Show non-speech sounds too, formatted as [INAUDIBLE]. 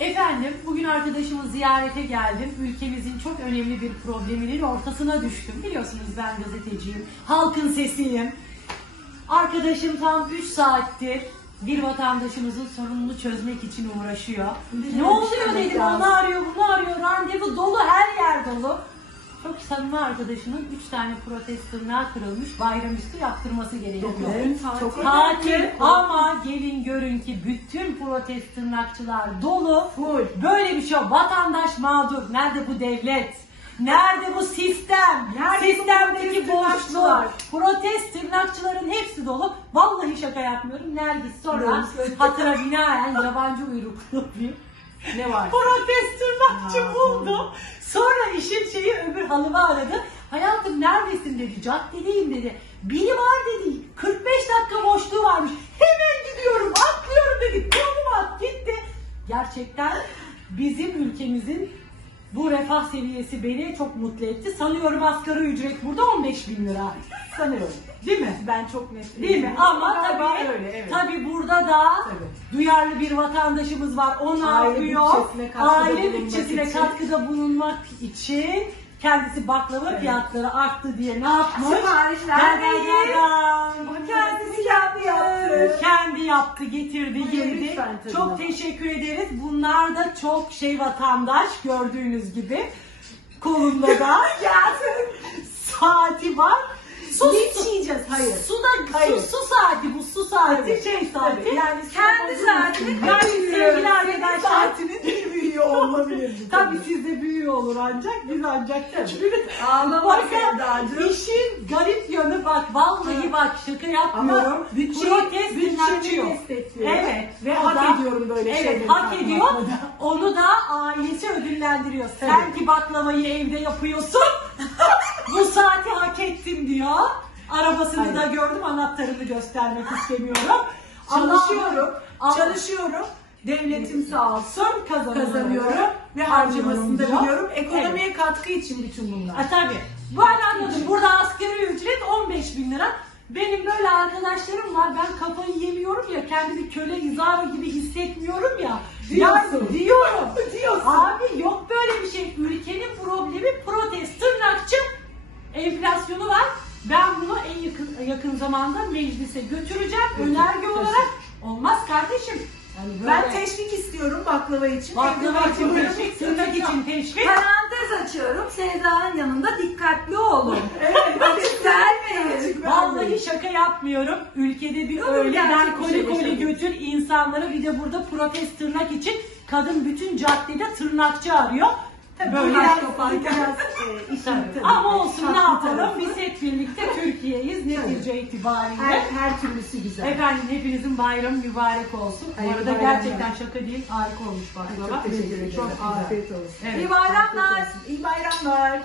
Efendim bugün arkadaşımı ziyarete geldim. Ülkemizin çok önemli bir probleminin ortasına düştüm. Biliyorsunuz ben gazeteciyim. Halkın sesiyim. Arkadaşım tam 3 saattir bir vatandaşımızın sorununu çözmek için uğraşıyor. Ne de oluyor dedim, onu arıyor, bunu arıyor, randevu dolu, her yer dolu. Çok samimi arkadaşının 3 tane protest tırnağı kırılmış, bayramüstü yaptırması gerekiyor. Çok Tatil ama gelin görün ki bütün protest tırnakçılar dolu. Full. Böyle bir şey yok. Vatandaş mağdur. Nerede bu devlet? Nerede bu sistem? Nerede bu Sistemdeki protest boşluk. tırnakçılar? Protest tırnakçıların hepsi dolu. Vallahi şaka yapmıyorum. Nergis sonra söylüyorsun. hatıra binaen yabancı uyruklu bir Ne var? protest tırnakçı Ha, buldu. Sonra işin şeyi öbür halımı aradı. Hayatım neredesin dedi. Caddedeyim dedi. Biri var dedi. 45 dakika boşluğu varmış. Hemen gidiyorum atlıyorum dedi. Konum at gitti. Gerçekten bizim ülkemizin bu refah seviyesi beni çok mutlu etti. Sanıyorum asgari ücret burada 15 bin lira. Sanıyorum. Değil mi? Ben çok net Değil mi? Ama Galiba tabii, öyle, evet. tabii burada da Tabii. duyarlı bir vatandaşımız var. O ne Aile yapıyor? bütçesine katkıda Aile bulunmak bütçesine için. katkıda bulunmak için kendisi baklava Evet. fiyatları arttı diye ne yapmış? Siparişler Gel, gel, değil. gel, gel. Kendisi yaptı. yaptı. Kendi yaptı, getirdi, yedi. Çok teşekkür ederiz. Bunlar da çok şey vatandaş gördüğünüz gibi. Kolunda da [LAUGHS] saati var. Su, su- içeceğiz? Hayır. Su da Hayır. su, su saati bu su saati Tabii, şey saati. tabii. Yani kendi Yani yani sevgili arkadaşlar. saatinin büyüğü olabilir. [LAUGHS] Tabii sizde büyüğü olur ancak biz ancak küçüğü. Ağlama Sevdacığım. işin garip yanı bak vallahi bak şaka yapmıyorum. Ama Protest tırnakçı bütçemi yok. destekliyor. Evet. Ve o hak da- ediyorum böyle evet, şeyleri. hak yapmakta ediyor. da. Onu da ailesi ödüllendiriyor. Sen Evet. ki baklavayı evde yapıyorsun. [LAUGHS] bu saati hak ettin diyor. Arabasını Hayır. da gördüm. Anahtarını göstermek istemiyorum. Çalışıyorum. Ama- Çalışıyorum. Devletim sağ olsun Kazanıyorum. kazanıyorum ve harcamasını da biliyorum. Ekonomiye katkı için bütün bunlar. Ha, tabii. Bu ben anladım. Burada asgari ücret 15 bin lira. Benim böyle arkadaşlarım var. Ben kafayı yemiyorum ya. Kendimi köle izarı gibi hissetmiyorum ya. Diyorsun. Yani diyorum. [LAUGHS] Diyorsun. Abi yok böyle bir şey. Ülkenin problemi protest, tırnakçı, enflasyonu var. Ben bunu en yakın yakın zamanda meclise götüreceğim. Önerge olarak olmaz kardeşim. Yani Ben teşvik istiyorum baklava için. baklava için teşvik, tırnak için teşvik. Parantez açıyorum. Sevda'nın yanında dikkatli olun. [LAUGHS] Evet. Açık vermeyin. Vallahi şaka yapmıyorum. Ülkede bir gerçek bir koli koli götür insanları bir de burada protest tırnak için kadın bütün caddede tırnakçı arıyor. Tabii Böyle biraz, yaparken- biraz e, işin Ama olsun ne yapalım tarafı. biz hep birlikte Türkiye'yiz netice itibariyle. her, her türlüsü güzel. Efendim hepinizin bayramı mübarek olsun. Bu Hayırlı arada bayramlar. gerçekten şaka değil harika olmuş baklava. Çok teşekkür ederim. Çok. Afiyet olsun. Evet. İyi bayramlar. İyi bayramlar.